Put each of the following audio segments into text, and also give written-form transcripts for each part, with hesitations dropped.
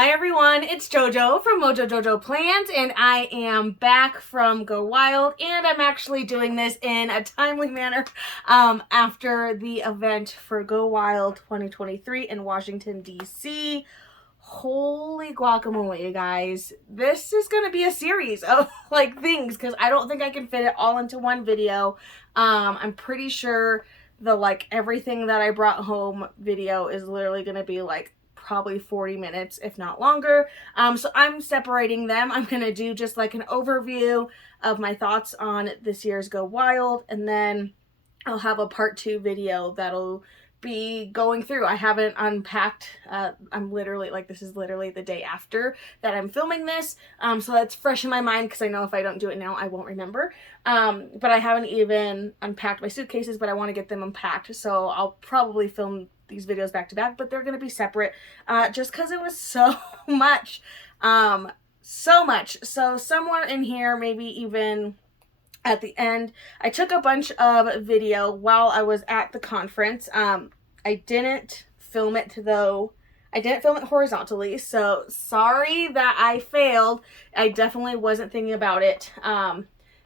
Hi everyone, it's JoJo from Mojo Jojo Plans, and I am back from Go Wild, and I'm actually doing this in a timely manner after the event for Go Wild 2023 in Washington, D.C. Holy guacamole, you guys. This is going to be a series of things because I don't think I can fit it all into one video. I'm pretty sure the everything that I brought home video is literally going to be probably 40 minutes, if not longer. So I'm separating them. I'm going to do just an overview of my thoughts on this year's Go Wild, and then I'll have a part 2 video that'll be going through. I haven't unpacked. I'm literally this is literally the day after that I'm filming this. So that's fresh in my mind because I know if I don't do it now, I won't remember. But I haven't even unpacked my suitcases, but I want to get them unpacked. So I'll probably film these videos back to back, but they're going to be separate just because it was so much. So much. So somewhere in here, maybe even at the end, I took a bunch of video while I was at the conference. I didn't film it though. I didn't film it horizontally, so sorry that I failed. I definitely wasn't thinking about it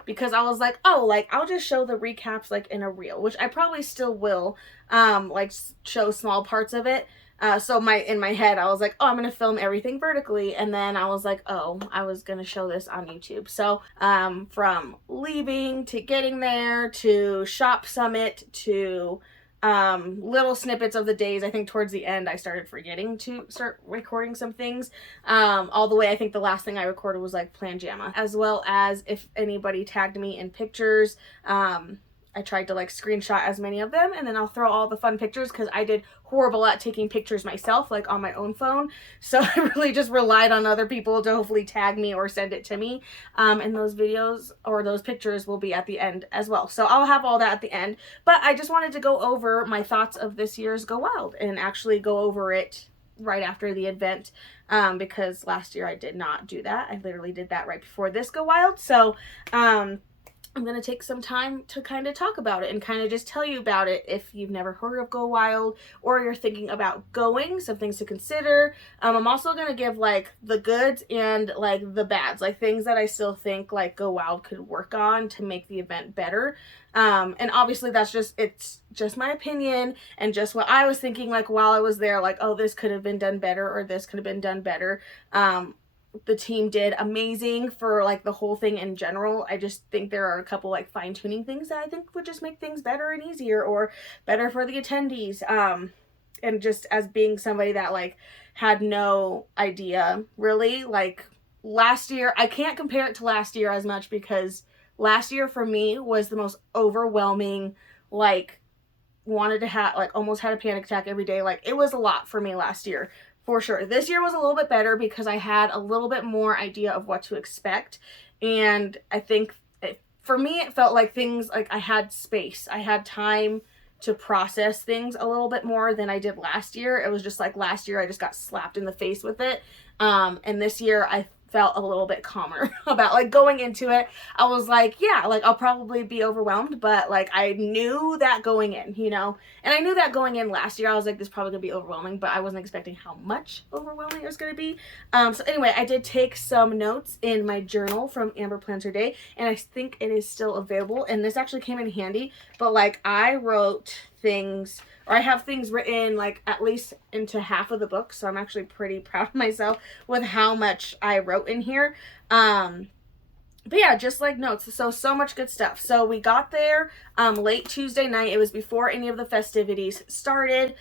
because I was like, oh, I'll just show the recaps in a reel, which I probably still will, show small parts of it. So in my head, I was like, oh, I'm going to film everything vertically. And then I was like, oh, I was going to show this on YouTube. So, from leaving to getting there to Shop Summit to, little snippets of the days. I think towards the end, I started forgetting to start recording some things. All the way, I think the last thing I recorded was Plan Jamma, as well as if anybody tagged me in pictures. I tried to screenshot as many of them, and then I'll throw all the fun pictures because I did horrible at taking pictures myself, on my own phone. So I really just relied on other people to hopefully tag me or send it to me. And those videos or those pictures will be at the end as well. So I'll have all that at the end. But I just wanted to go over my thoughts of this year's Go Wild and actually go over it right after the event, because last year I did not do that. I literally did that right before this Go Wild. So, I'm going to take some time to kind of talk about it and kind of just tell you about it if you've never heard of Go Wild or you're thinking about going, some things to consider. I'm also going to give the goods and the bads, things that I still think Go Wild could work on to make the event better. And obviously it's just my opinion and just what I was thinking while I was there, oh, this could have been done better or this could have been done better. The team did amazing for the whole thing in general. I just think there are a couple fine-tuning things that I think would just make things better and easier or better for the attendees. And just as being somebody that had no idea really, last year, I can't compare it to last year as much because last year for me was the most overwhelming, wanted to have almost had a panic attack every day. It was a lot for me last year. For sure. This year was a little bit better because I had a little bit more idea of what to expect. And I think for me, it felt like things I had space. I had time to process things a little bit more than I did last year. It was just last year I just got slapped in the face with it. And this year I felt a little bit calmer about going into it. I was yeah, I'll probably be overwhelmed, but I knew that going in, and I knew that going in last year. I was this is probably gonna be overwhelming, but I wasn't expecting how much overwhelming it was gonna be. So anyway, I did take some notes in my journal from Amber Plans Her Day, and I think it is still available, and this actually came in handy. But I wrote things, or I have things written at least into half of the book, so I'm actually pretty proud of myself with how much I wrote in here. But yeah, just notes. So much good stuff. So we got there late Tuesday night. It was before any of the festivities started.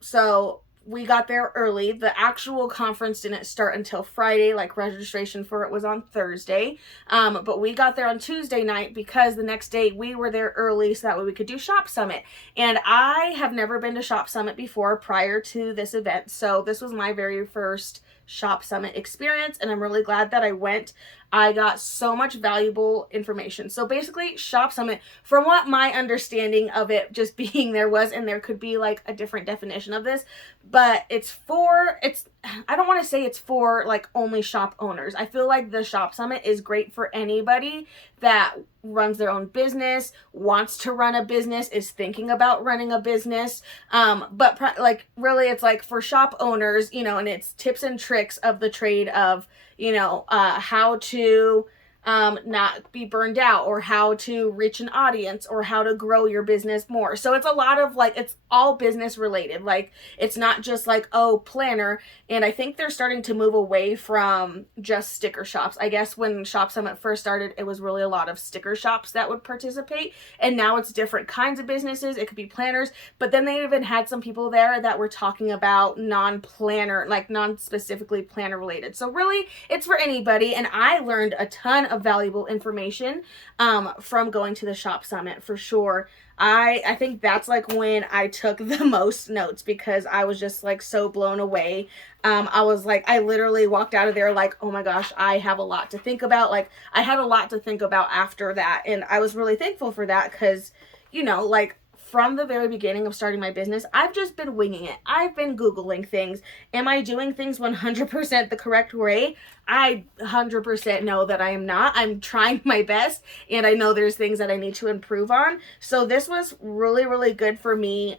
So we got there early. The actual conference didn't start until Friday. Registration for it was on Thursday. But we got there on Tuesday night because the next day we were there early so that way we could do Shop Summit. And I have never been to Shop Summit before prior to this event. So this was my very first Shop Summit experience, and I'm really glad that I went. I got so much valuable information. So basically, Shop Summit, from what my understanding of it just being there was, and there could be like a different definition of this, but I don't want to say it's for like only shop owners. I feel like the Shop Summit is great for anybody that runs their own business, wants to run a business, is thinking about running a business. But like really it's like for shop owners, you know, and it's tips and tricks of the trade of, you know, how to not be burned out, or how to reach an audience, or how to grow your business more. So it's a lot of like, it's all business related. Like it's not just like, oh, planner. And I think they're starting to move away from just sticker shops. I guess when Shop Summit first started, it was really a lot of sticker shops that would participate. And now it's different kinds of businesses. It could be planners, but then they even had some people there that were talking about non-planner, like non-specifically planner related. So really it's for anybody. And I learned a ton of valuable information from going to the Shop Summit for sure. I think that's like when I took the most notes, because I was just like so blown away. I was like, I literally walked out of there like, oh my gosh, I have a lot to think about. Like I had a lot to think about after that. And I was really thankful for that, because, you know, like from the very beginning of starting my business, I've just been winging it. I've been Googling things. Am I doing things 100% the correct way? I 100% know that I am not. I'm trying my best, and I know there's things that I need to improve on. So this was really, really good for me.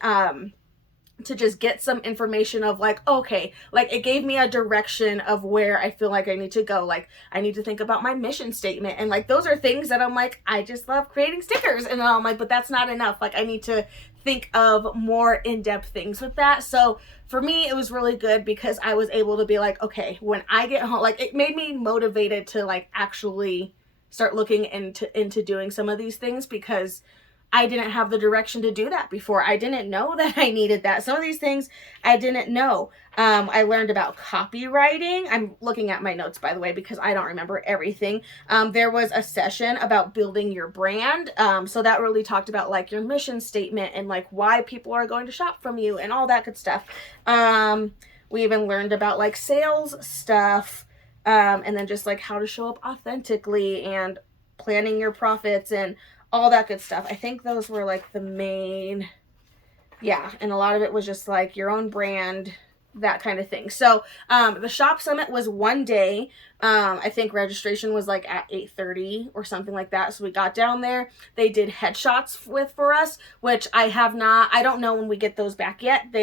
To just get some information of like, okay, like it gave me a direction of where I feel like I need to go. Like I need to think about my mission statement, and like those are things that I'm like, I just love creating stickers, and I'm like, but that's not enough. Like I need to think of more in-depth things with that. So for me it was really good, because I was able to be like, okay, when I get home, like it made me motivated to like actually start looking into doing some of these things, because I didn't have the direction to do that before. I didn't know that I needed that. Some of these things I didn't know. I learned about copywriting. I'm looking at my notes, by the way, because I don't remember everything. There was a session about building your brand. So that really talked about like your mission statement and like why people are going to shop from you and all that good stuff. We even learned about like sales stuff, and then just like how to show up authentically and planning your profits and all that good stuff. I think those were like the main, yeah, and a lot of it was just like your own brand, that kind of thing. So the Shop Summit was one day. I think registration was like at 8:30 or something like that. So we got down there. They did headshots for us, which I don't know when we get those back yet.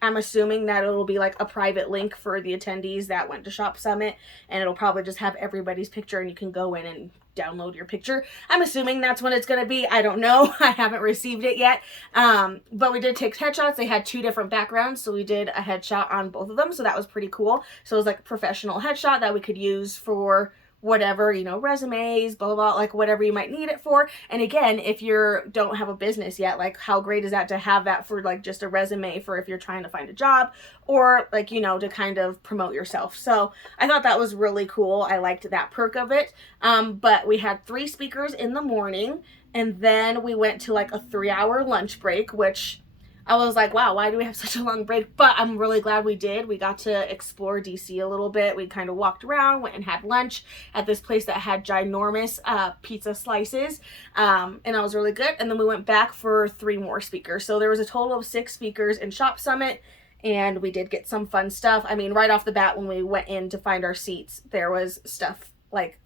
I'm assuming that it'll be like a private link for the attendees that went to Shop Summit, and it'll probably just have everybody's picture and you can go in and download your picture. I'm assuming that's when it's going to be. I don't know. I haven't received it yet. But we did take headshots. They had 2 different backgrounds, so we did a headshot on both of them. So that was pretty cool. So it was like a professional headshot that we could use for whatever, you know, resumes, blah, blah, blah, like whatever you might need it for. And again, if you don't have a business yet, like how great is that to have that for like just a resume for if you're trying to find a job, or like, you know, to kind of promote yourself. So I thought that was really cool. I liked that perk of it. But we had 3 speakers in the morning, and then we went to like a 3-hour lunch break, which I was like, wow, why do we have such a long break? But I'm really glad we did. We got to explore DC a little bit. We kind of walked around, went and had lunch at this place that had ginormous pizza slices. And that was really good. And then we went back for 3 more speakers. So there was a total of 6 speakers in Shop Summit, and we did get some fun stuff. I mean, right off the bat, when we went in to find our seats, there was stuff like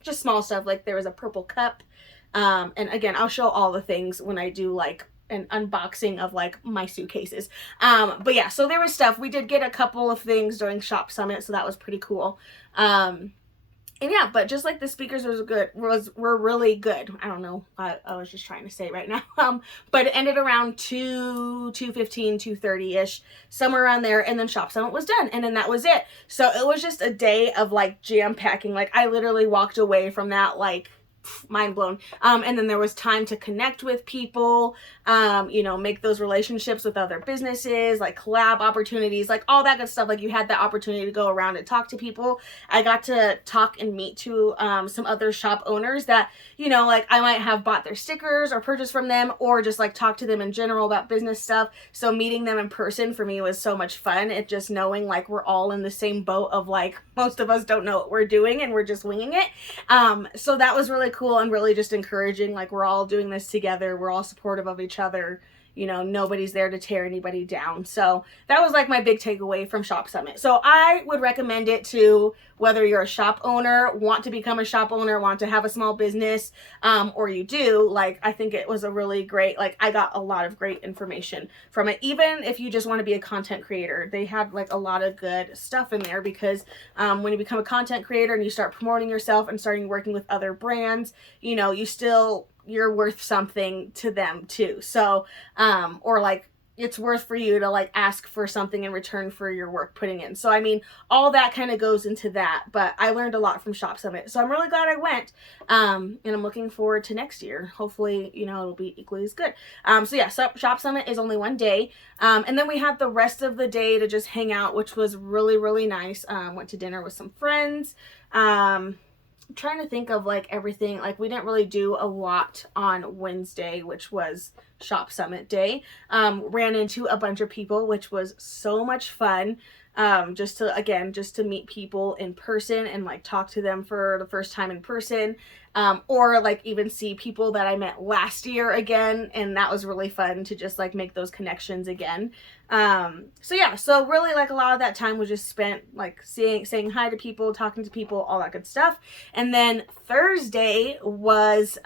just small stuff. Like there was a purple cup. And again, I'll show all the things when I do like an unboxing of like my suitcases. But yeah, so there was stuff. We did get a couple of things during Shop Summit, so that was pretty cool. And yeah, but just like the speakers were really good. I don't know. I was just trying to say right now. But it ended around 2:15, 2:30-ish, somewhere around there. And then Shop Summit was done. And then that was it. So it was just a day of like jam packing. Like I literally walked away from that like mind blown. And then there was time to connect with people, you know, make those relationships with other businesses, like collab opportunities, like all that good stuff. Like you had the opportunity to go around and talk to people. I got to talk and meet to some other shop owners that, you know, like I might have bought their stickers or purchased from them, or just like talk to them in general about business stuff. So meeting them in person for me was so much fun. It just knowing like we're all in the same boat of like most of us don't know what we're doing and we're just winging it. So that was really cool and really just encouraging. Like we're all doing this together. We're all supportive of each other. You know, nobody's there to tear anybody down. So that was like my big takeaway from Shop Summit. So I would recommend it to whether you're a shop owner, want to become a shop owner, want to have a small business, or you do. Like, I think it was a really great, like I got a lot of great information from it. Even if you just want to be a content creator, they had like a lot of good stuff in there because when you become a content creator and you start promoting yourself and starting working with other brands, you know, you're worth something to them too. So, or like it's worth for you to like ask for something in return for your work putting in. So, I mean, all that kind of goes into that, but I learned a lot from Shop Summit. So I'm really glad I went. And I'm looking forward to next year. Hopefully, you know, it'll be equally as good. So yeah, so Shop Summit is only one day. And then we had the rest of the day to just hang out, which was really, really nice. Went to dinner with some friends. I'm trying to think of like everything. Like we didn't really do a lot on Wednesday, which was Shop Summit day. Ran into a bunch of people, which was so much fun. Just to meet people in person and like talk to them for the first time in person. Or like even see people that I met last year again, and that was really fun to just like make those connections again. So yeah, so really like a lot of that time was just spent like saying hi to people, talking to people, all that good stuff. And then Thursday was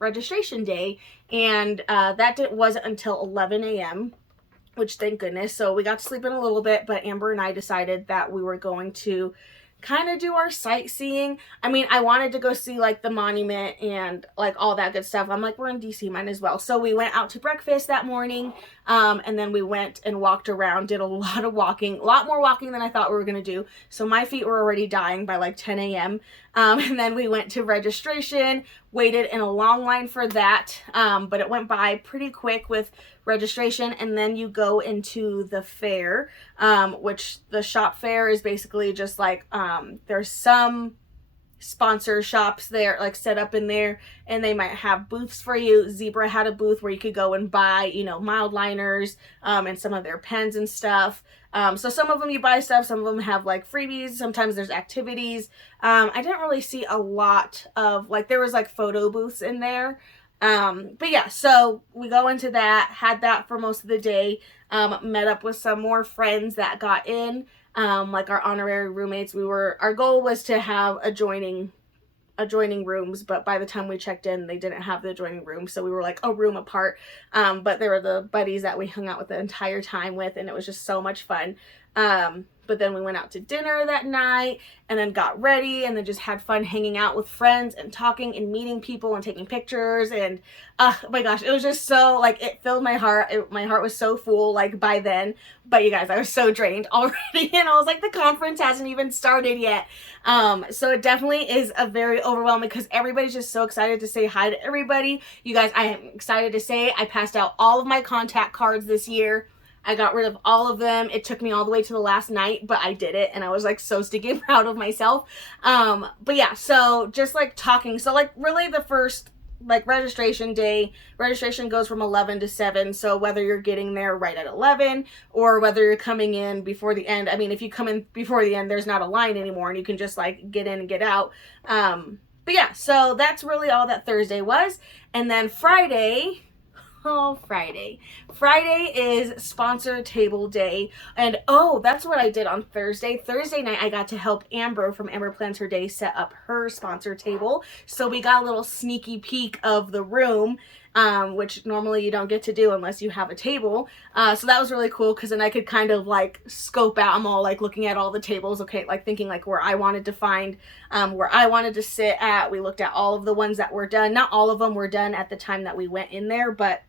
registration day, and that wasn't until 11 a.m. which thank goodness. So we got to sleep in a little bit, but Amber and I decided that we were going to kind of do our sightseeing. I mean, I wanted to go see like the monument and like all that good stuff. I'm like, we're in DC, might as well. So we went out to breakfast that morning, and then we went and walked around, did a lot of walking, a lot more walking than I thought we were going to do. So my feet were already dying by like 10 a.m. And then we went to registration, waited in a long line for that, but it went by pretty quick with registration. And then you go into the fair, which the shop fair is basically just like, there's some sponsor shops there like set up in there, and they might have booths for you. Zebra had a booth where you could go and buy, you know, mild liners, and some of their pens and stuff. So some of them you buy stuff, some of them have like freebies, sometimes there's activities. I didn't really see a lot of like, there was like photo booths in there. But yeah, so we go into that, had that for most of the day, met up with some more friends that got in, like our honorary roommates. Our goal was to have adjoining rooms, but by the time we checked in, they didn't have the adjoining rooms, so we were like a room apart. But they were the buddies that we hung out with the entire time with, and it was just so much fun. But then we went out to dinner that night and then got ready and then just had fun hanging out with friends and talking and meeting people and taking pictures. And oh my gosh, it was just so like, it filled my heart. My heart was so full like by then. But you guys, I was so drained already, and I was like, the conference hasn't even started yet. So it definitely is a very overwhelming because everybody's just so excited to say hi to everybody. You guys, I am excited to say I passed out all of my contact cards this year. I got rid of all of them. It took me all the way to the last night, but I did it, and I was like so stinking proud of myself. But yeah, so just like talking. So like really the first like registration goes from 11 to 7. So whether you're getting there right at 11 or whether you're coming in before the end, I mean, if you come in before the end, there's not a line anymore and you can just like get in and get out. But yeah, so that's really all that Thursday was. And then Friday is sponsor table day. And oh, that's what I did on Thursday. Thursday night, I got to help Amber from Amber Plans Her Day set up her sponsor table. So we got a little sneaky peek of the room, which normally you don't get to do unless you have a table. So that was really cool because then I could kind of like scope out. I'm all like looking at all the tables, okay, like thinking like where I wanted to find, where I wanted to sit at. We looked at all of the ones that were done. Not all of them were done at the time that we went in there, but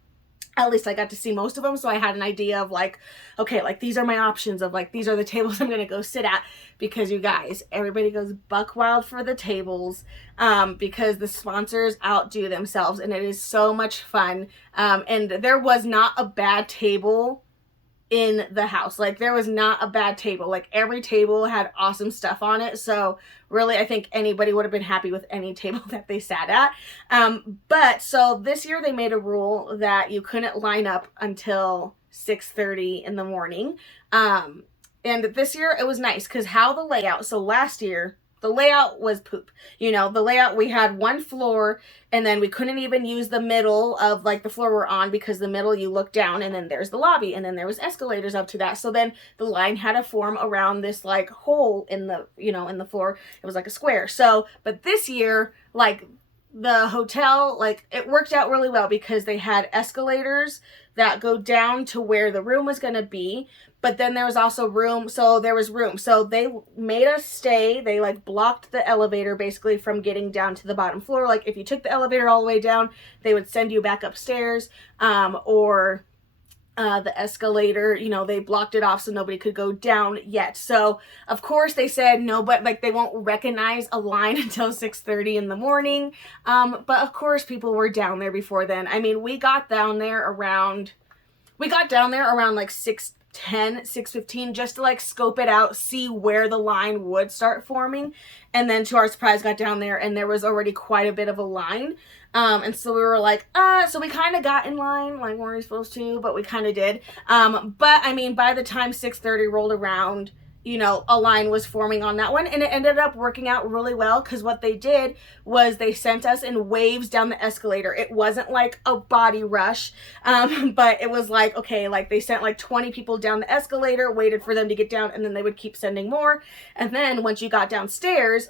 At least I got to see most of them, so I had an idea of like, okay, like these are my options of like, these are the tables I'm gonna go sit at, because you guys, everybody goes buck wild for the tables, because the sponsors outdo themselves, and it is so much fun. And there was not a bad table in the house. Like there was not a bad table. Like every table had awesome stuff on it. So really, I think anybody would have been happy with any table that they sat at. But so this year they made a rule that you couldn't line up until 6:30 in the morning. And this year it was nice because how the layout, so last year the layout was poop. You know, the layout, we had one floor, and then we couldn't even use the middle of like the floor we're on, because the middle you look down and then there's the lobby, and then there was escalators up to that. So then the line had to form around this like hole in the, you know, in the floor. It was like a square. So, but this year, like the hotel, like it worked out really well because they had escalators that go down to where the room was going to be, but then there was also room, so there was room. So they made us stay. They like blocked the elevator basically from getting down to the bottom floor. Like if you took the elevator all the way down, they would send you back upstairs, or the escalator, you know, they blocked it off so nobody could go down yet. So of course they said no, but like they won't recognize a line until 6:30 in the morning. But of course people were down there before then. I mean, we got down there around like 6:10, 6:15, just to like scope it out, see where the line would start forming. And then to our surprise, got down there and there was already quite a bit of a line. And so we were like, so we kind of got in line, like weren't we supposed to, but we kind of did. But I mean, by the time 6:30 rolled around, you know, a line was forming on that one, and it ended up working out really well, because what they did was they sent us in waves down the escalator. It wasn't like a body rush, but it was like, okay, like they sent like 20 people down the escalator, waited for them to get down, and then they would keep sending more. And then once you got downstairs,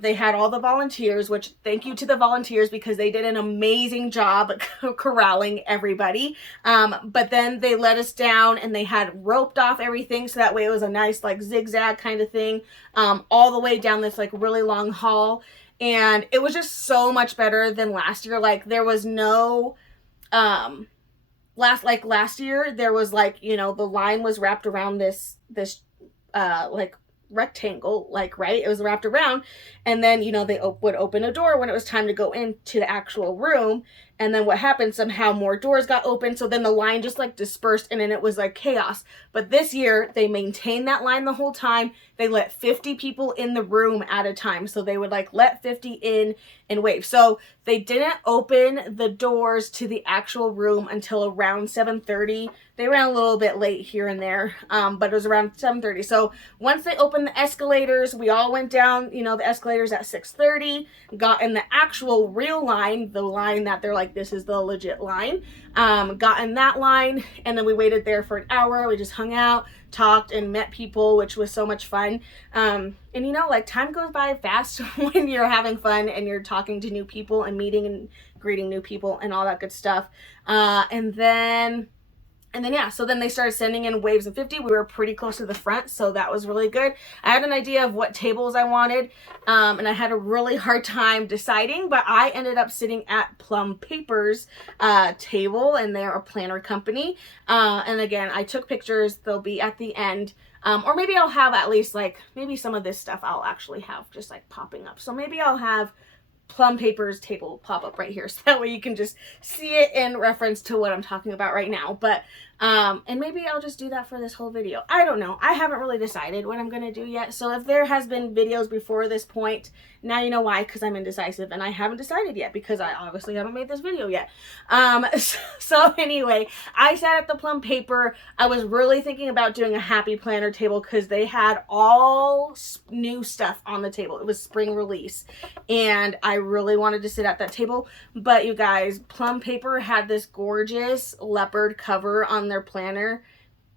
they had all the volunteers, which thank you to the volunteers because they did an amazing job corralling everybody. But then they let us down and they had roped off everything, so that way it was a nice like zigzag kind of thing, all the way down this like really long hall. And it was just so much better than last year. Like there was no, last year there was like, you know, the line was wrapped around this like rectangle, like, right, it was wrapped around, and then, you know, they would open a door when it was time to go into the actual room, and then what happened, somehow more doors got open, so then the line just like dispersed, and then it was like chaos. But this year they maintained that line the whole time. They let 50 people in the room at a time, so they would like let 50 in and wave. So they didn't open the doors to the actual room until around 7:30. They ran a little bit late here and there, but it was around 7:30. So once they opened the escalators, we all went down, you know, the escalators at 6:30, got in the actual real line, the line that they're like, this is the legit line, got in that line, and then we waited there for an hour. We just hung out, talked, and met people, which was so much fun. And you know, like time goes by fast when you're having fun and you're talking to new people and meeting and greeting new people and all that good stuff. And then yeah, so then they started sending in waves of 50. We were pretty close to the front, so that was really good. I had an idea of what tables I wanted, and I had a really hard time deciding, but I ended up sitting at Plum Paper's table, and they're a planner company. And again, I took pictures. They'll be at the end. Or maybe I'll have at least like, maybe some of this stuff I'll actually have just like popping up. So maybe I'll have Plum Paper's table pop up right here, so that way you can just see it in reference to what I'm talking about right now. But and maybe I'll just do that for this whole video. I don't know. I haven't really decided what I'm gonna do yet. So if there has been videos before this point, now you know why, because I'm indecisive and I haven't decided yet, because I obviously haven't made this video yet. So anyway, I sat at the Plum Paper. I was really thinking about doing a happy planner table because they had all new stuff on the table. It was spring release and I really wanted to sit at that table. But you guys, Plum Paper had this gorgeous leopard cover on their planner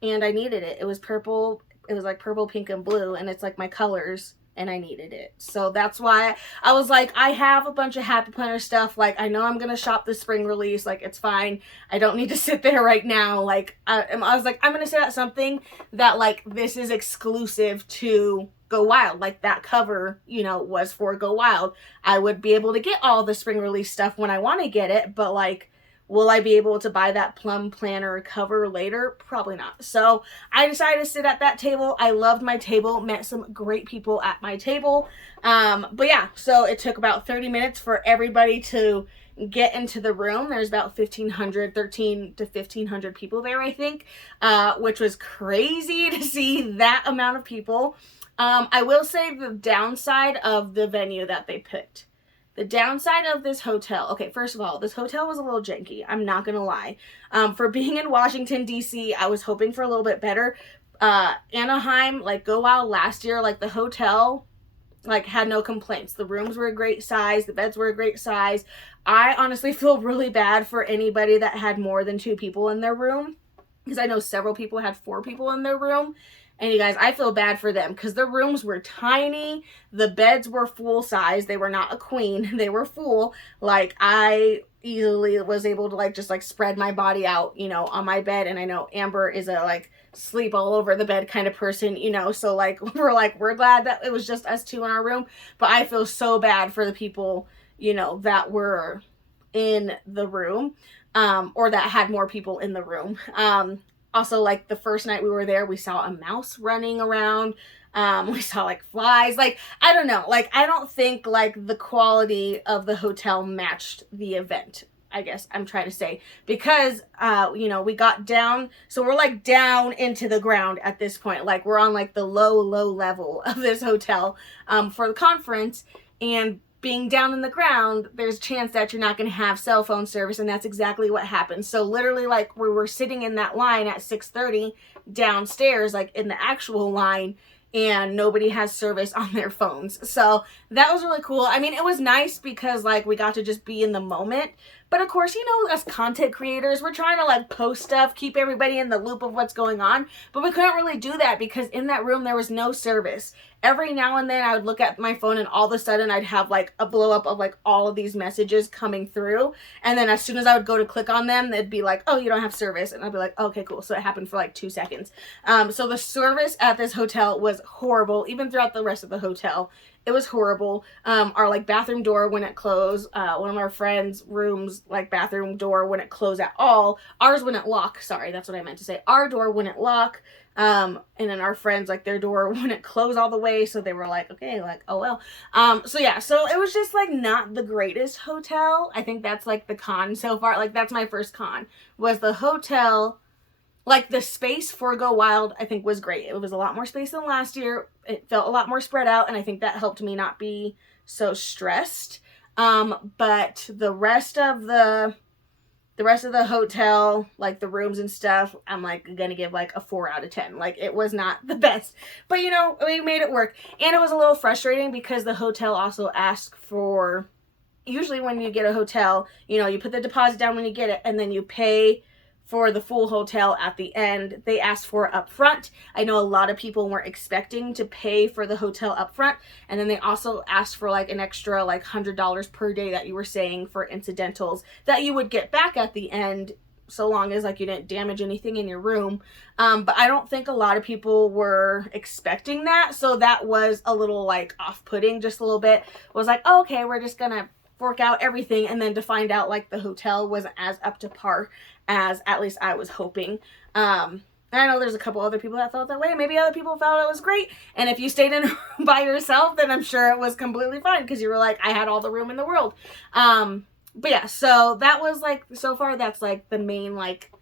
and I needed it. It was purple. It was like purple, pink, and blue, and it's like my colors, and I needed it. So that's why I was like, I have a bunch of happy planner stuff. Like, I know I'm gonna shop the spring release. Like, it's fine. I don't need to sit there right now. Like, I was like, I'm gonna sit at something that like this is exclusive to Go Wild. Like that cover, you know, was for Go Wild. I would be able to get all the spring release stuff when I want to get it, but like Will I be able to buy that plum planner cover later? Probably not. So I decided to sit at that table. I loved my table, met some great people at my table. But yeah, so it took about 30 minutes for everybody to get into the room. There's about 13 to 1500 people there, I think, which was crazy to see that amount of people. I will say the downside of the venue that they picked. The downside of this hotel, okay, first of all, this hotel was a little janky. I'm not going to lie. For being in Washington, D.C., I was hoping for a little bit better. Anaheim, like Go Wild last year, like the hotel, like had no complaints. The rooms were a great size. The beds were a great size. I honestly feel really bad for anybody that had more than 2 people in their room, because I know several people had 4 people in their room. And you guys, I feel bad for them because the rooms were tiny. The beds were full size. They were not a queen. They were full. Like, I easily was able to like just like spread my body out, you know, on my bed. And I know Amber is a like sleep all over the bed kind of person, you know, so like we're glad that it was just us 2 in our room. But I feel so bad for the people, you know, that were in the room, or that had more people in the room. Also, like, the first night we were there, we saw a mouse running around. We saw, like, flies. Like, I don't know. Like, I don't think, like, the quality of the hotel matched the event, I guess I'm trying to say. Because, you know, we got down. So we're, like, down into the ground at this point. Like, we're on, like, the low level of this hotel for the conference. And being down in the ground, there's a chance that you're not going to have cell phone service, and that's exactly what happened. So literally, like, we were sitting in that line at 6:30 downstairs, like in the actual line, and nobody has service on their phones. So that was really cool. I mean, it was nice because like we got to just be in the moment. But of course, you know, as content creators, we're trying to like post stuff, keep everybody in the loop of what's going on. But we couldn't really do that because in that room, there was no service. Every now and then I would look at my phone and all of a sudden I'd have like a blow up of like all of these messages coming through. And then as soon as I would go to click on them, they'd be like, oh, you don't have service. And I'd be like, okay, cool. So it happened for like 2 seconds. So the service at this hotel was horrible, even throughout the rest of the hotel. It was horrible. Our like bathroom door wouldn't close. One of our friends' rooms, like bathroom door wouldn't close at all. Ours wouldn't lock. Sorry, that's what I meant to say. Our door wouldn't lock. And then our friends, like their door wouldn't close all the way. So they were like, okay, like, oh well. So yeah, so it was just like not the greatest hotel. I think that's like the con so far. Like that's my first con, was the hotel. Like, the space for Go Wild, I think, was great. It was a lot more space than last year. It felt a lot more spread out, and I think that helped me not be so stressed. But the rest of the hotel, like the rooms and stuff, I'm like gonna give like a 4 out of 10. Like, it was not the best, but you know, we made it work. And it was a little frustrating because the hotel also asked for, usually when you get a hotel, you know, you put the deposit down when you get it, and then you pay for the full hotel at the end. They asked for it up front. I know a lot of people weren't expecting to pay for the hotel up front. And then they also asked for like an extra like $100 per day that you were saying for incidentals that you would get back at the end, so long as like you didn't damage anything in your room. But I don't think a lot of people were expecting that. So that was a little like off-putting, just a little bit. It was like, oh, okay, we're just gonna work out everything, and then to find out like the hotel wasn't as up to par as at least I was hoping. And I know there's a couple other people that felt that way. Maybe other people felt it was great. And if you stayed in by yourself, then I'm sure it was completely fine because you were like, I had all the room in the world. But yeah, so that was like, so far that's like the main like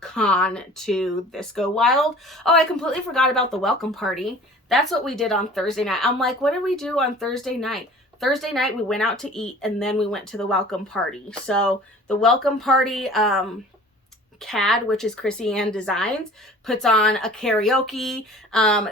con to this Go Wild. Oh, I completely forgot about the welcome party. That's what we did on Thursday night. I'm like, what did we do on Thursday night? Thursday night, we went out to eat, and then we went to the welcome party. So the welcome party, CAD, which is Chrissy Ann Designs, puts on a karaoke.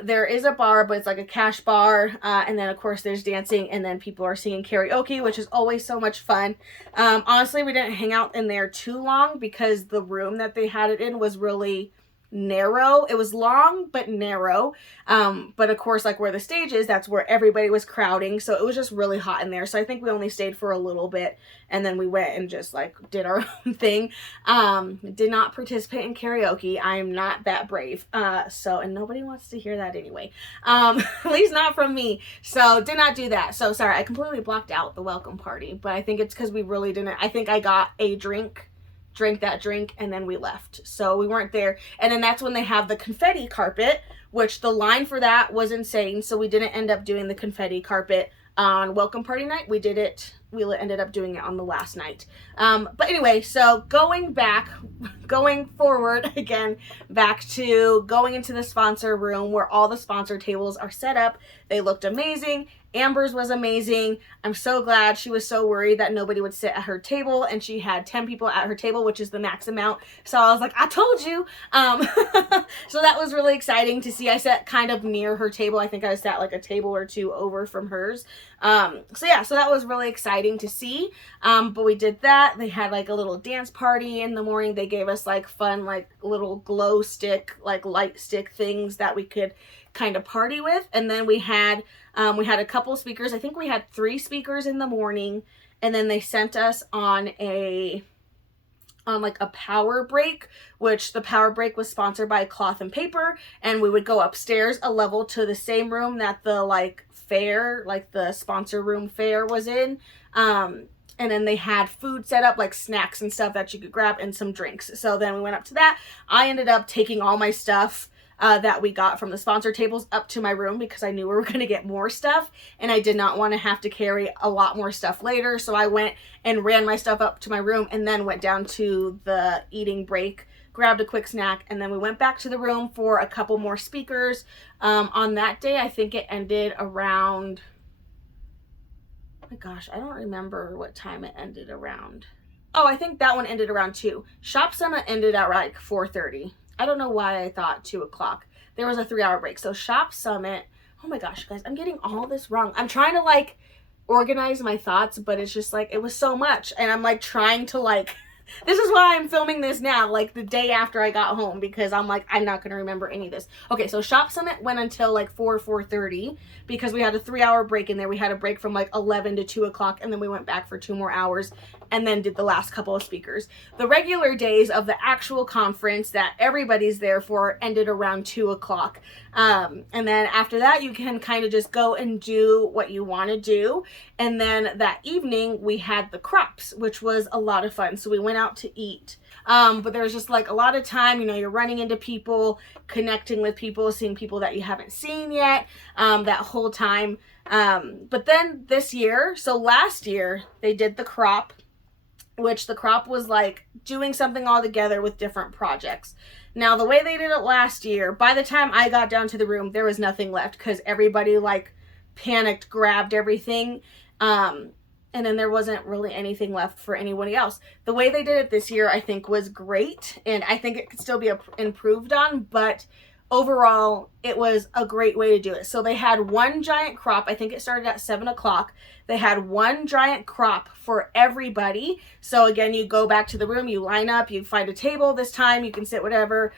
There is a bar, but it's like a cash bar. And then, of course, there's dancing, and then people are singing karaoke, which is always so much fun. Honestly, we didn't hang out in there too long because the room that they had it in was really narrow. It was long but narrow, but of course, like where the stage is, that's where everybody was crowding, so it was just really hot in there. So I think we only stayed for a little bit, and then we went and just like did our own thing. Did not participate in karaoke. I'm not that brave, and nobody wants to hear that anyway, at least not from me. So did not do that. So sorry, I completely blocked out the welcome party, but I think it's because we really didn't. I think I got a drink drank that drink, and then we left. So we weren't there. And then that's when they have the confetti carpet, which the line for that was insane. So we didn't end up doing the confetti carpet on welcome party night. We ended up doing it on the last night. But anyway, so going forward again, back to going into the sponsor room where all the sponsor tables are set up. They looked amazing. Amber's was amazing. I'm so glad. She was so worried that nobody would sit at her table, and she had 10 people at her table, which is the max amount. So I was like, I told you. So that was really exciting to see. I sat kind of near her table. I think I sat like a table or two over from hers. So yeah, so that was really exciting to see. But we did that. They had like a little dance party in the morning. They gave us like fun, like little glow stick, like light stick things that we could kind of party with. And then we had a couple speakers. I think we had 3 speakers in the morning, and then they sent us on like a power break, which the power break was sponsored by Cloth and Paper, and we would go upstairs a level to the same room that the like fair, like the sponsor room fair was in. And then they had food set up, like snacks and stuff that you could grab, and some drinks. So then we went up to that. I ended up taking all my stuff that we got from the sponsor tables up to my room because I knew we were going to get more stuff, and I did not want to have to carry a lot more stuff later. So I went and ran my stuff up to my room, and then went down to the eating break, grabbed a quick snack, and then we went back to the room for a couple more speakers. On that day, I think it ended around, oh my gosh, I don't remember what time it ended around. Oh, I think that one ended around 2. Shop Summit ended at like 4:30. I don't know why I thought 2 o'clock. There was a 3-hour break. So Shop Summit, oh my gosh, guys, I'm getting all this wrong. I'm trying to like organize my thoughts, but it's just like, it was so much. And I'm like trying to like, this is why I'm filming this now, like the day after I got home, because I'm like, I'm not going to remember any of this. Okay, so Shop Summit went until like 4:30 because we had a 3-hour break in there. We had a break from like 11 to 2 o'clock, and then we went back for 2 more hours and then did the last couple of speakers. The regular days of the actual conference that everybody's there for ended around 2 o'clock. And then after that, you can kind of just go and do what you want to do. And then that evening, we had the crops, which was a lot of fun. So we went out to eat. But there was just like a lot of time, you know, you're running into people, connecting with people, seeing people that you haven't seen yet, that whole time. But then this year, so last year, they did the crop, which the crop was like doing something all together with different projects. Now, the way they did it last year, by the time I got down to the room, there was nothing left because everybody like panicked, grabbed everything. And then there wasn't really anything left for anybody else. The way they did it this year, I think, was great. And I think it could still be improved on, but overall, it was a great way to do it. So they had one giant crop. I think it started at 7 o'clock. They had one giant crop for everybody. So again, you go back to the room, you line up, you find a table this time, you can sit whatever.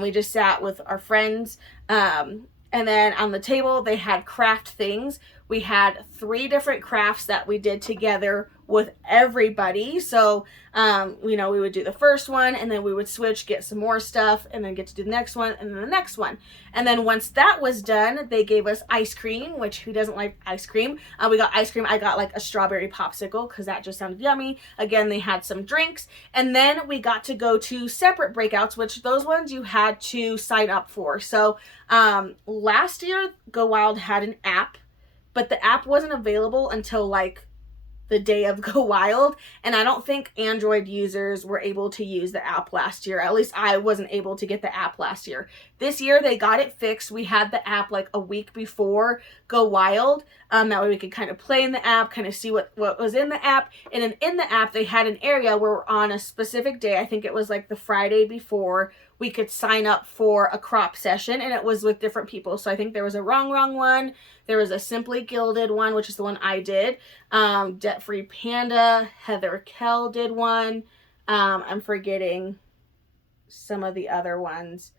We just sat with our friends. And then on the table, they had craft things. We had 3 different crafts that we did together with everybody. So, you know, we would do the first one, and then we would switch, get some more stuff, and then get to do the next one, and then the next one. And then once that was done, they gave us ice cream, which who doesn't like ice cream? We got ice cream. I got like a strawberry popsicle because that just sounded yummy. Again, they had some drinks, and then we got to go to separate breakouts, which those ones you had to sign up for. So, last year, Go Wild had an app, but the app wasn't available until like the day of Go Wild, and I don't think Android users were able to use the app last year. At least I wasn't able to get the app last year. This year they got it fixed. We had the app like a week before Go Wild. That way we could kind of play in the app, kind of see what was in the app. And then in the app they had an area where on a specific day, I think it was like the Friday before, we could sign up for a crop session, and it was with different people. So I think there was a Wrong one, there was a Simply Gilded one, which is the one I did. Debt Free Panda, Heather Kell did one. I'm forgetting some of the other ones.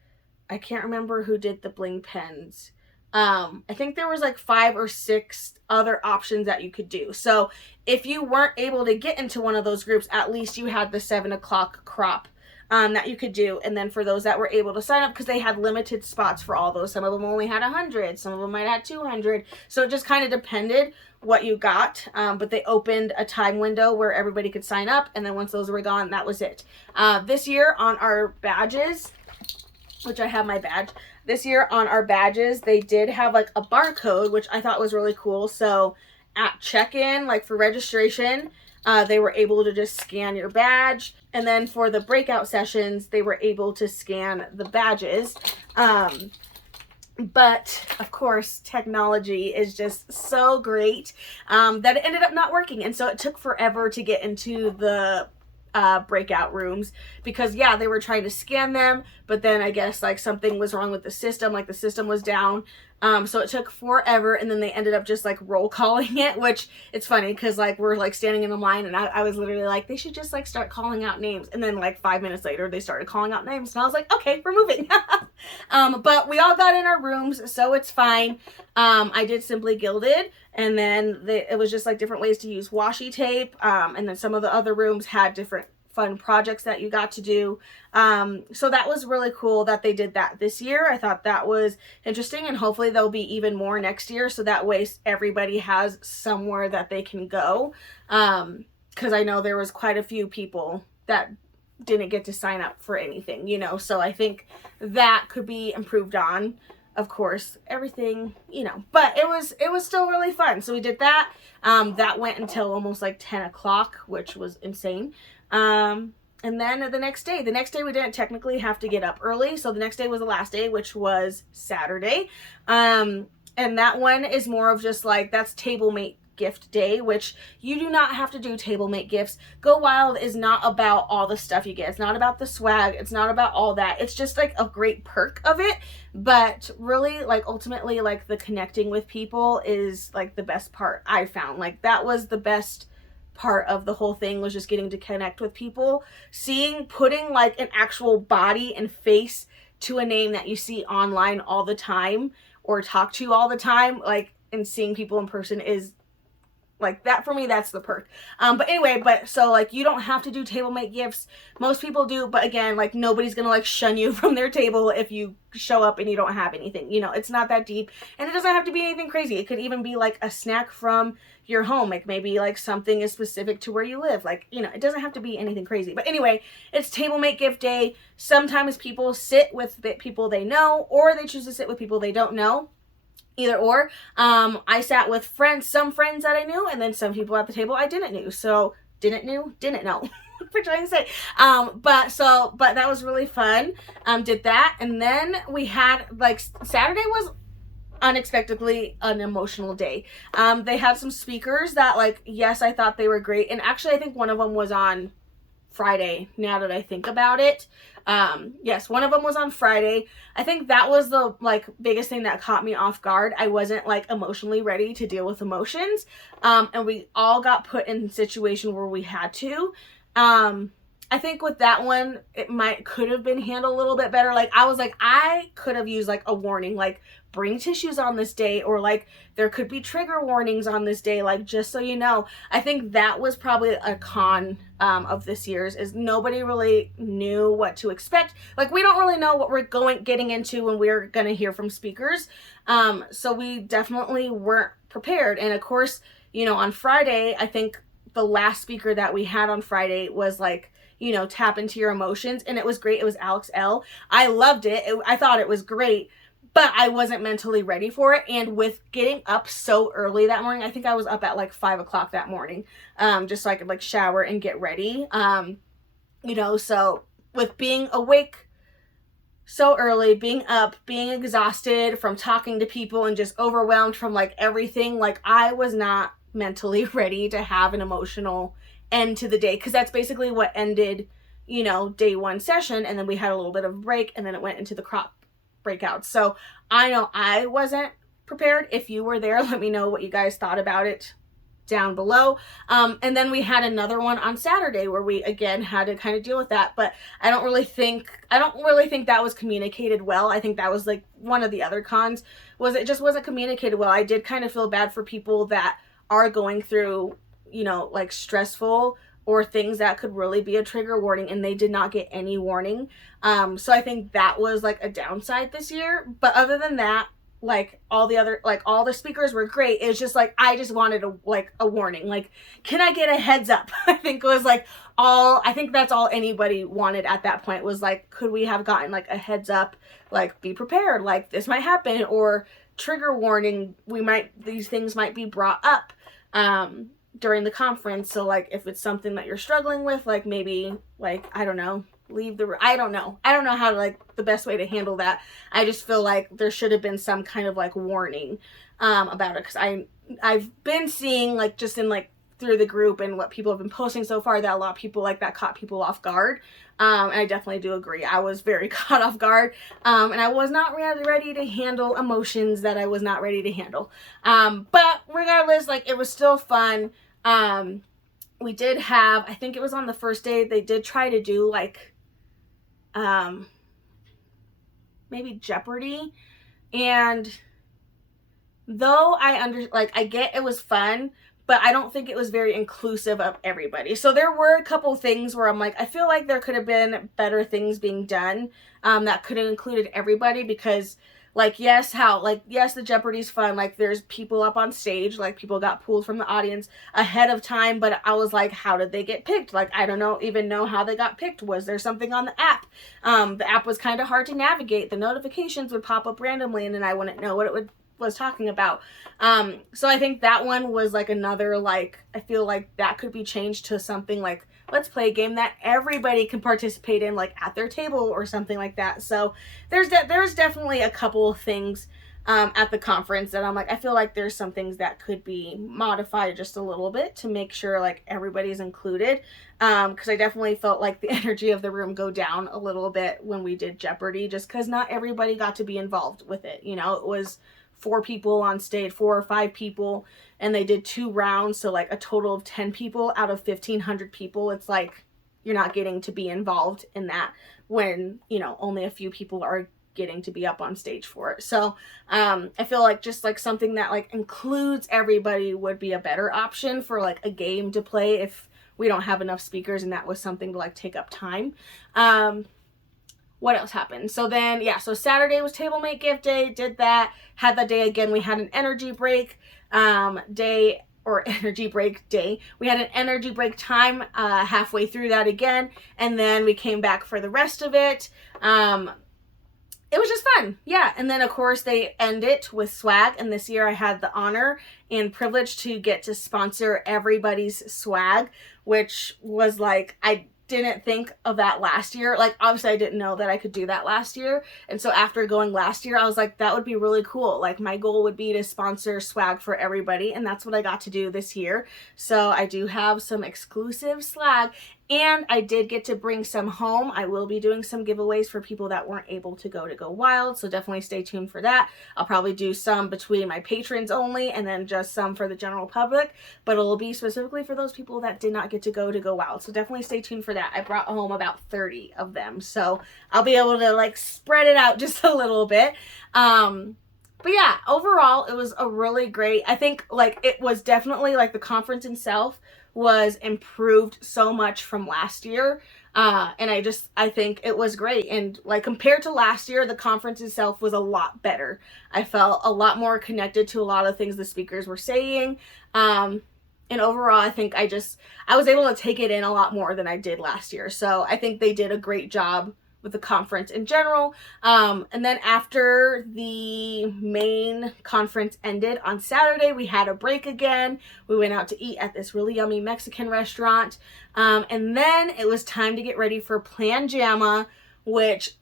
I can't remember who did the bling pens. I think there was like 5 or 6 other options that you could do. So if you weren't able to get into one of those groups, at least you had the 7 o'clock crop that you could do. And then for those that were able to sign up, because they had limited spots for all those, some of them only had 100, some of them might have had 200. So it just kind of depended what you got. But they opened a time window where everybody could sign up. And then once those were gone, that was it. This year on our badges, which I have my badge, this year on our badges, they did have like a barcode, which I thought was really cool. So at check-in, like for registration, they were able to just scan your badge. And then for the breakout sessions, they were able to scan the badges. But of course, technology is just so great that it ended up not working. And so it took forever to get into the breakout rooms, because yeah, they were trying to scan them, but then I guess like something was wrong with the system, like the system was down. So it took forever, and then they ended up just like roll calling it, which it's funny because like we're like standing in the line, and I was literally like, they should just like start calling out names. And then like 5 minutes later, they started calling out names, and I was like, okay, we're moving. But we all got in our rooms, so it's fine. I did Simply Gilded, and then it was just like different ways to use washi tape. And then some of the other rooms had different fun projects that you got to do. So that was really cool that they did that this year. I thought that was interesting, and hopefully there'll be even more next year, so that way everybody has somewhere that they can go. Because I know there was quite a few people that didn't get to sign up for anything, you know, so I think that could be improved on. Of course, everything, you know, but it was still really fun. So we did that. That went until almost like 10 o'clock, which was insane. And then the next day we didn't technically have to get up early. So the next day was the last day, which was Saturday. And that one is more of just like, that's table mate gift day, which you do not have to do table mate gifts. Go Wild is not about all the stuff you get. It's not about the swag. It's not about all that. It's just like a great perk of it. But really, like, ultimately, like, the connecting with people is like the best part I found. Like, that was the best part of the whole thing, was just getting to connect with people, putting like an actual body and face to a name that you see online all the time or talk to all the time, like, and seeing people in person is like, that for me, that's the perk. But anyway, so like, you don't have to do table mate gifts. Most people do, but again, like, nobody's gonna like shun you from their table if you show up and you don't have anything, you know. It's not that deep, and it doesn't have to be anything crazy. It could even be like a snack from your home, like maybe like something is specific to where you live, like, you know, it doesn't have to be anything crazy. But anyway, it's table mate gift day. Sometimes people sit with people they know, or they choose to sit with people they don't know. Either or. I sat with some friends that I knew, and then some people at the table I didn't know. So didn't know. We're trying to say. But that was really fun. Did that, and then we had like, Saturday was unexpectedly an emotional day. They had some speakers that, like, yes, I thought they were great, and actually I think one of them was on Friday, now that I think about it. Yes, one of them was on Friday. I think that was the like biggest thing that caught me off guard. I wasn't like emotionally ready to deal with emotions. And we all got put in a situation where we had to. I think with that one, could have been handled a little bit better. Like, I was like, I could have used like a warning, like, bring tissues on this day, or like, there could be trigger warnings on this day, like, just so you know. I think that was probably a con of this year's, is nobody really knew what to expect. Like, we don't really know what we're getting into when we're gonna hear from speakers. So we definitely weren't prepared. And of course, you know, on Friday, I think the last speaker that we had on Friday was like, you know, tap into your emotions, and it was great. It was Alex L. I loved it. I thought it was great, but I wasn't mentally ready for it. And with getting up so early that morning, I think I was up at like 5 o'clock that morning, just so I could like shower and get ready. You know, so with being awake so early, being up, being exhausted from talking to people, and just overwhelmed from like everything, like, I was not mentally ready to have an emotional end to the day, because that's basically what ended, you know, day one session. And then we had a little bit of break, and then it went into the crop breakouts. So I know I wasn't prepared. If you were there, let me know what you guys thought about it down below. And then we had another one on Saturday where we again had to kind of deal with that, but I don't really think that was communicated well. I think that was like one of the other cons, was it just wasn't communicated well. I did kind of feel bad for people that are going through, you know, like stressful or things that could really be a trigger warning, and they did not get any warning. So I think that was like a downside this year. But other than that, like all the speakers were great. It's just like I just wanted a warning. Like, can I get a heads up? I think it was like I think that's all anybody wanted at that point, was like, could we have gotten like a heads up, like be prepared, like this might happen, or trigger warning, these things might be brought up during the conference. So like if it's something that you're struggling with, like maybe like, I don't know, leave the room. I don't know how to, like, the best way to handle that. I just feel like there should have been some kind of like warning about it, because I've been seeing, like, just in like through the group and what people have been posting so far, that a lot of people like that caught people off guard. And I definitely do agree. I was very caught off guard. And I was not really ready to handle emotions that I was not ready to handle. But regardless, like, it was still fun. We did have, I think it was on the first day, they did try to do like, maybe Jeopardy. And though I get it was fun, but I don't think it was very inclusive of everybody. So there were a couple things where I'm like, I feel like there could have been better things being done that could have included everybody, because like, yes, the Jeopardy's fun. Like, there's people up on stage, like people got pulled from the audience ahead of time, but I was like, how did they get picked? Like, I don't even know how they got picked. Was there something on the app? The app was kind of hard to navigate. The notifications would pop up randomly and then I wouldn't know what it was talking about. So I think that one was like another, like, I feel like that could be changed to something like, let's play a game that everybody can participate in, like at their table or something like that. So there's definitely a couple of things at the conference that I'm like, I feel like there's some things that could be modified just a little bit to make sure like everybody's included. Because I definitely felt like the energy of the room go down a little bit when we did Jeopardy, just because not everybody got to be involved with it. You know, it was 4 people on stage, 4 or 5 people, and they did 2 rounds, so like a total of 10 people out of 1,500 people. It's like you're not getting to be involved in that when, you know, only a few people are getting to be up on stage for it. So I feel like just like something that like includes everybody would be a better option for like a game to play if we don't have enough speakers, and that was something to like take up time. What else happened? So then, so Saturday was Table Mate Gift Day, did that, had that day again. We had an energy break day, or energy break day. We had an energy break time halfway through that again, and then we came back for the rest of it. It was just fun. Yeah. And then of course they end it with swag. And this year I had the honor and privilege to get to sponsor everybody's swag, which was like, I didn't think of that last year. Like, obviously I didn't know that I could do that last year. And so after going last year, I was like, that would be really cool. Like, my goal would be to sponsor swag for everybody. And that's what I got to do this year. So I do have some exclusive swag. And I did get to bring some home. I will be doing some giveaways for people that weren't able to Go Wild. So definitely stay tuned for that. I'll probably do some between my patrons only, and then just some for the general public. But it'll be specifically for those people that did not get to Go Wild. So definitely stay tuned for that. I brought home about 30 of them. So I'll be able to like spread it out just a little bit. But yeah, overall, it was a really great, I think like it was definitely like the conference itself was improved so much from last year. And I think it was great. And like compared to last year, the conference itself was a lot better. I felt a lot more connected to a lot of things the speakers were saying. And overall, I think I was able to take it in a lot more than I did last year. So I think they did a great job with the conference in general. And then after the main conference ended on Saturday, we had a break again. We went out to eat at this really yummy Mexican restaurant. And then it was time to get ready for Plan Jamma, which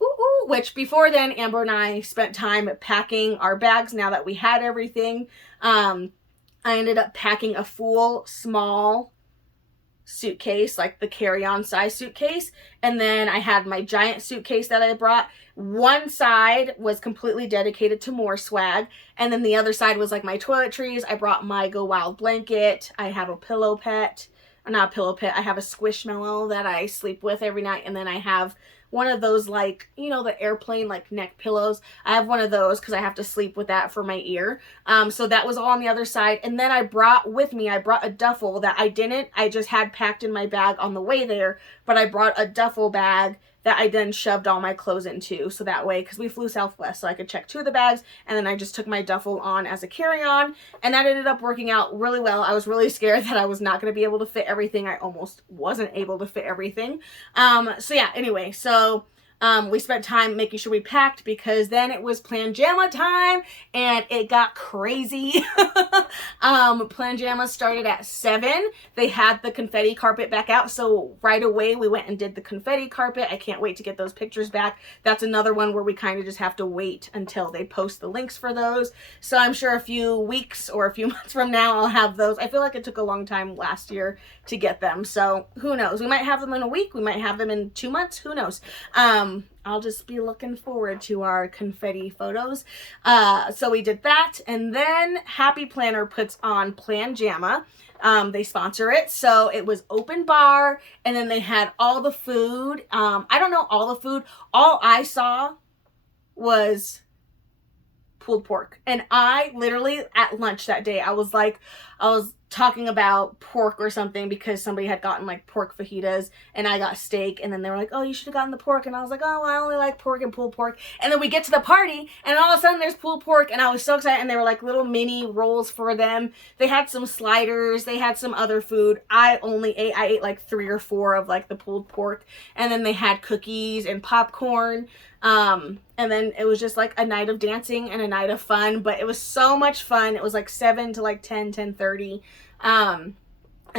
before then, Amber and I spent time packing our bags now that we had everything. I ended up packing a full small suitcase, like the carry-on size suitcase, and then I had my giant suitcase that I brought. One side was completely dedicated to more swag, and then the other side was like my toiletries. I brought my Go Wild blanket. I have a pillow pet, not a pillow pet, I have a squishmallow that I sleep with every night, and then I have one of those, like, you know, the airplane like neck pillows. I have one of those because I have to sleep with that for my ear. So that was all on the other side. And then I brought a duffel that I just had packed in my bag on the way there, but I brought a duffel bag that I then shoved all my clothes into. So that way, because we flew Southwest, so I could check 2 of the bags, and then I just took my duffel on as a carry-on, and that ended up working out really well. I was really scared that I was not going to be able to fit everything. I almost wasn't able to fit everything. So yeah, anyway, so we spent time making sure we packed, because then it was Plan Jamma time and it got crazy. Plan Jamma started at 7. They had the confetti carpet back out, so right away we went and did the confetti carpet. I can't wait to get those pictures back. That's another one where we kind of just have to wait until they post the links for those. So I'm sure a few weeks or a few months from now I'll have those. I feel like it took a long time last year to get them, so who knows? We might have them in a week, we might have them in 2 months, who knows? I'll just be looking forward to our confetti photos. So we did that, and then Happy Planner puts on Plan Jamma. They sponsor it, so it was open bar, and then they had all the food. I don't know all the food. All I saw was pulled pork, and I literally at lunch that day I was talking about pork or something, because somebody had gotten like pork fajitas and I got steak, and then they were like, oh, you should have gotten the pork, and I was like, oh, I only like pork and pulled pork. And then we get to the party and all of a sudden there's pulled pork, and I was so excited, and they were like little mini rolls for them. They had some sliders, they had some other food. I ate like 3 or 4 of like the pulled pork, and then they had cookies and popcorn. And then it was just like a night of dancing and a night of fun, but it was so much fun. It was like 7 to like 10:30. And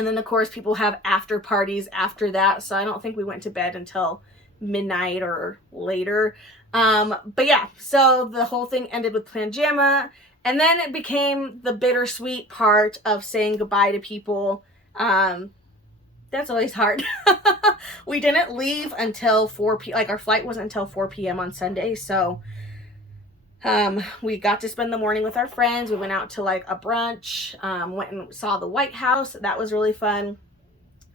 then of course people have after parties after that, so I don't think we went to bed until midnight or later. But yeah, so the whole thing ended with Plan Jamma, and then it became the bittersweet part of saying goodbye to people. That's always hard. We didn't leave until 4 p.m. Like, our flight wasn't until 4 p.m. on Sunday, so we got to spend the morning with our friends. We went out to like a brunch, went and saw the White House. That was really fun.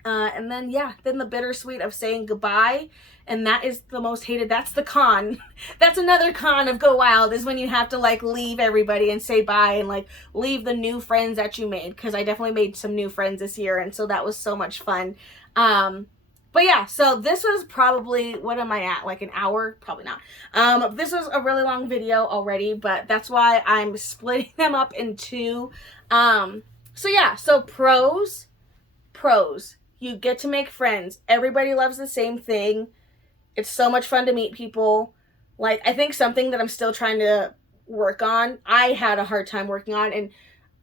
And then, yeah, then the bittersweet of saying goodbye. And that is the most hated. That's the con. That's another con of Go Wild, is when you have to like leave everybody and say bye, and like leave the new friends that you made. Because I definitely made some new friends this year, and so that was so much fun. But yeah, so this was probably, what am I at? Like an hour? Probably not. This was a really long video already, but that's why I'm splitting them up in 2. So yeah, so pros. You get to make friends. Everybody loves the same thing. It's so much fun to meet people. Like, I think something that I'm still trying to work on, I had a hard time working on, and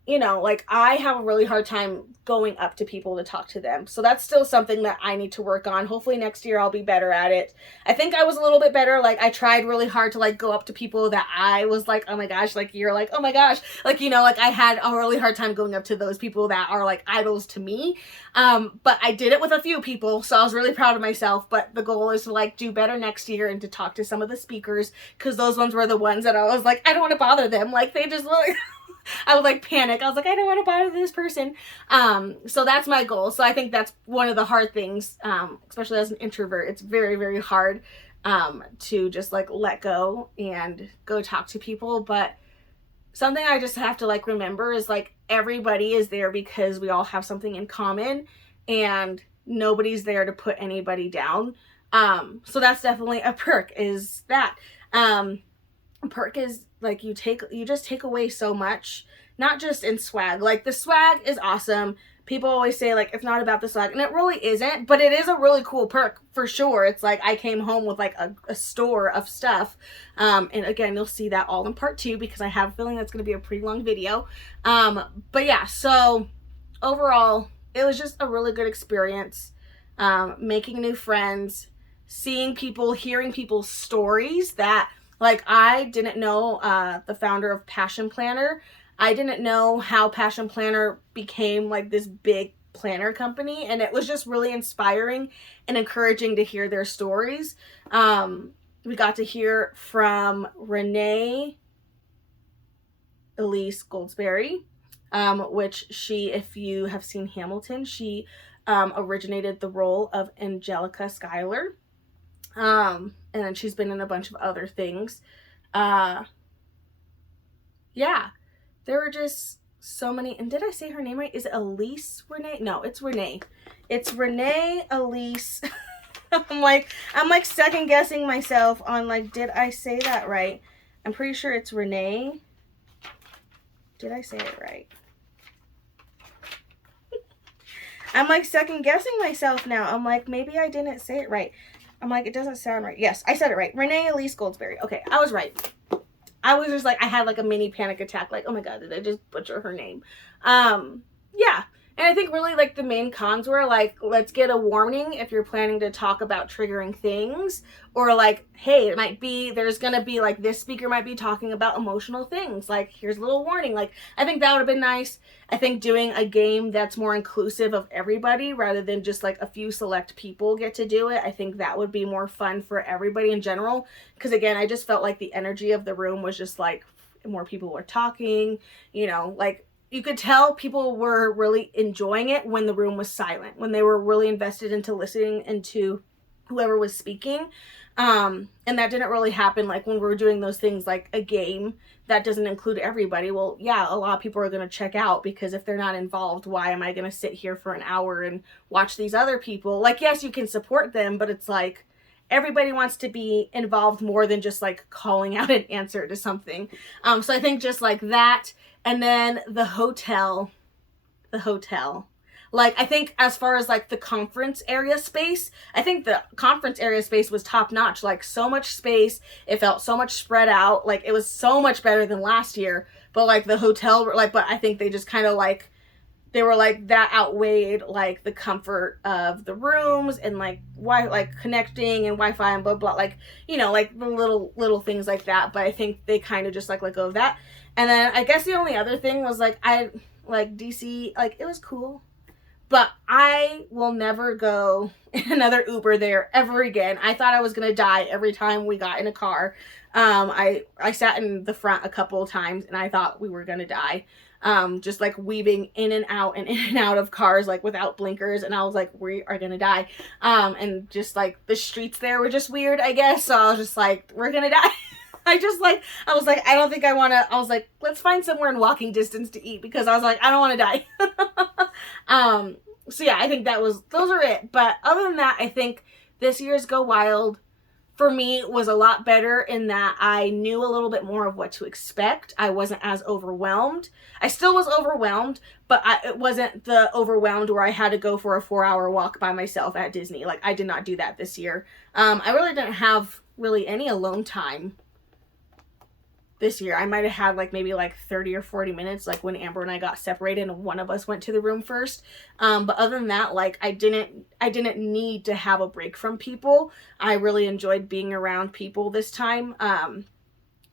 you know, like, I have a really hard time going up to people to talk to them. So that's still something that I need to work on. Hopefully next year I'll be better at it. I think I was a little bit better. Like, I tried really hard to like go up to people that I was like, oh my gosh, like, you're like, oh my gosh. Like, you know, like, I had a really hard time going up to those people that are like idols to me. But I did it with a few people, so I was really proud of myself. But the goal is to like do better next year and to talk to some of the speakers, because those ones were the ones that I was like, I don't want to bother them. Like, they just look... I would like panic. I was like, I don't want to bother this person. So that's my goal. So I think that's one of the hard things, especially as an introvert. It's very, very hard to just like let go and go talk to people. But something I just have to like remember is like, everybody is there because we all have something in common, and nobody's there to put anybody down. So that's definitely a perk, is that. Perk is like, you just take away so much, not just in swag. Like, the swag is awesome. People always say like, it's not about the swag, and it really isn't, but it is a really cool perk for sure. It's like, I came home with like a store of stuff, and again, you'll see that all in part 2, because I have a feeling that's going to be a pretty long video. But yeah, so overall it was just a really good experience, making new friends, seeing people, hearing people's stories that, like, I didn't know the founder of Passion Planner. I didn't know how Passion Planner became like this big planner company, and it was just really inspiring and encouraging to hear their stories. We got to hear from Renee Elise Goldsberry, which she, if you have seen Hamilton, she originated the role of Angelica Schuyler. And then she's been in a bunch of other things. Yeah, there were just so many. And did I say her name right? Is it Elise Renee? No, it's Renee. It's Renee Elise. I'm like second guessing myself on like, did I say that right? I'm pretty sure it's Renee. Did I say it right? I'm like second guessing myself now. I'm like, maybe I didn't say it right. I'm like, it doesn't sound right. Yes, I said it right. Renee Elise Goldsberry. Okay, I was right. I was just like, I had like a mini panic attack. Like, oh my God, did I just butcher her name? Yeah. And I think really like the main cons were like, let's get a warning if you're planning to talk about triggering things, or like, hey, it might be, there's going to be like, this speaker might be talking about emotional things. Like, here's a little warning. Like, I think that would have been nice. I think doing a game that's more inclusive of everybody rather than just like a few select people get to do it, I think that would be more fun for everybody in general. Because again, I just felt like the energy of the room was just like, more people were talking, you know, like, you could tell people were really enjoying it when the room was silent, when they were really invested into listening into whoever was speaking. And that didn't really happen like when we were doing those things like a game that doesn't include everybody. Well, yeah, a lot of people are going to check out because if they're not involved, why am I going to sit here for an hour and watch these other people? Like, yes, you can support them, but it's like everybody wants to be involved more than just like calling out an answer to something. So I think just like that. And then the hotel, like, I think as far as like the conference area space, I think the conference area space was top notch, like so much space. It felt so much spread out. Like it was so much better than last year, but like the hotel, like, but I think they just kind of like, they were like that outweighed like the comfort of the rooms and like why like connecting and Wi-Fi and blah blah, like, you know, like the little things like that. But I think they kind of just like let go of that. And then I guess the only other thing was like, I like DC, like it was cool, but I will never go in another Uber there ever again. I thought I was gonna die every time we got in a car. I sat in the front a couple of times and I thought we were gonna die. Just like weaving in and out of cars, like without blinkers. And I was like, we are gonna die. And just like the streets there were just weird, I guess. So I was just like, we're gonna die. I was like, I don't think I want to, I was like, let's find somewhere in walking distance to eat because I was like, I don't want to die. So yeah, I think those are it. But other than that, I think this year's Go Wild for me was a lot better in that I knew a little bit more of what to expect. I wasn't as overwhelmed. I still was overwhelmed, but it wasn't the overwhelmed where I had to go for a 4-hour walk by myself at Disney. Like I did not do that this year. I really didn't have really any alone time this year. I might have had like maybe like 30 or 40 minutes, like when Amber and I got separated and one of us went to the room first. But other than that, like I didn't need to have a break from people. I really enjoyed being around people this time.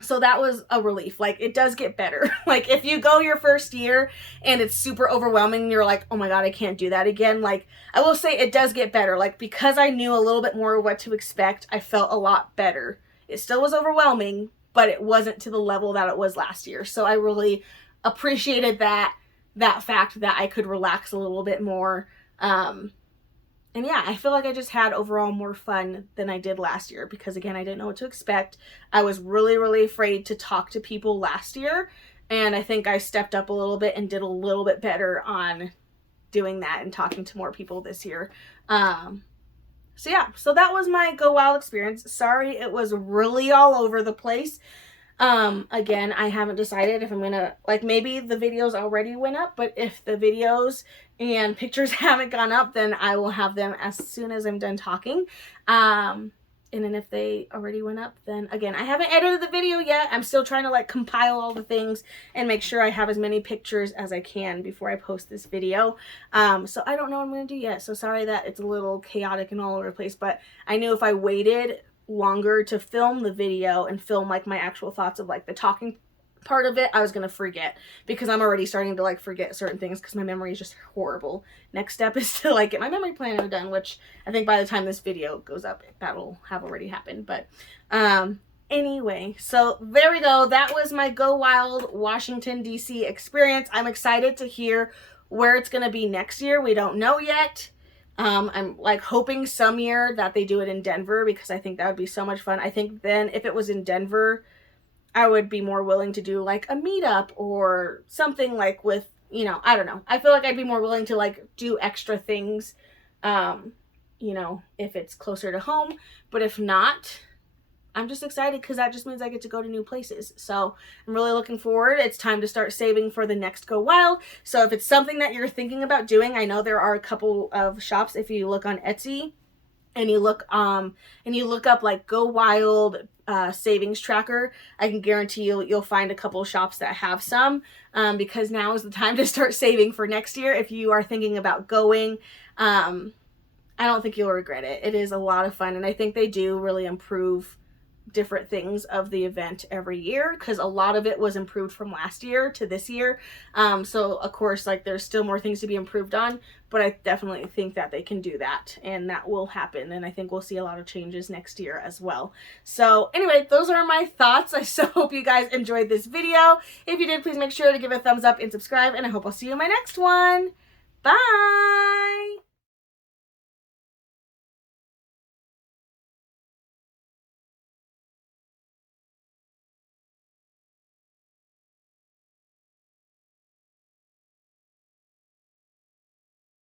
So that was a relief. Like it does get better. Like if you go your first year and it's super overwhelming and you're like, oh my God, I can't do that again. Like I will say it does get better. Like because I knew a little bit more of what to expect, I felt a lot better. It still was overwhelming, but it wasn't to the level that it was last year. So I really appreciated that fact that I could relax a little bit more. And yeah, I feel like I just had overall more fun than I did last year because again, I didn't know what to expect. I was really, really afraid to talk to people last year. And I think I stepped up a little bit and did a little bit better on doing that and talking to more people this year. So yeah, so that was my Go Wild experience. Sorry, it was really all over the place. Again, I haven't decided if I'm gonna, like maybe the videos already went up, but if the videos and pictures haven't gone up, then I will have them as soon as I'm done talking. And then if they already went up, then again, I haven't edited the video yet. I'm still trying to like compile all the things and make sure I have as many pictures as I can before I post this video. So I don't know what I'm going to do yet. So sorry that it's a little chaotic and all over the place, but I knew if I waited longer to film the video and film like my actual thoughts of like the talking part of it, I was gonna forget because I'm already starting to like forget certain things because my memory is just horrible. Next step is to like get my memory planner done, which I think by the time this video goes up that'll have already happened. But anyway, so there we go. That was my Go Wild Washington DC experience. I'm excited to hear where it's gonna be next year. We don't know yet. I'm like hoping some year that they do it in Denver, because I think that would be so much fun. I think then if it was in Denver, I would be more willing to do like a meetup or something, like with, you know, I don't know. I feel like I'd be more willing to like do extra things, you know, if it's closer to home. But if not, I'm just excited because that just means I get to go to new places. So I'm really looking forward. It's time to start saving for the next Go Wild. So if it's something that you're thinking about doing, I know there are a couple of shops. If you look on Etsy and you look up like Go Wild savings tracker, I can guarantee you'll find a couple shops that have some, because now is the time to start saving for next year. If you are thinking about going, I don't think you'll regret it. It is a lot of fun, and I think they do really improve different things of the event every year, because a lot of it was improved from last year to this year. So of course, like, there's still more things to be improved on, but I definitely think that they can do that, and that will happen, and I think we'll see a lot of changes next year as well. So anyway, those are my thoughts. I so hope you guys enjoyed this video. If you did, please make sure to give it a thumbs up and subscribe, and I hope I'll see you in my next one. Bye!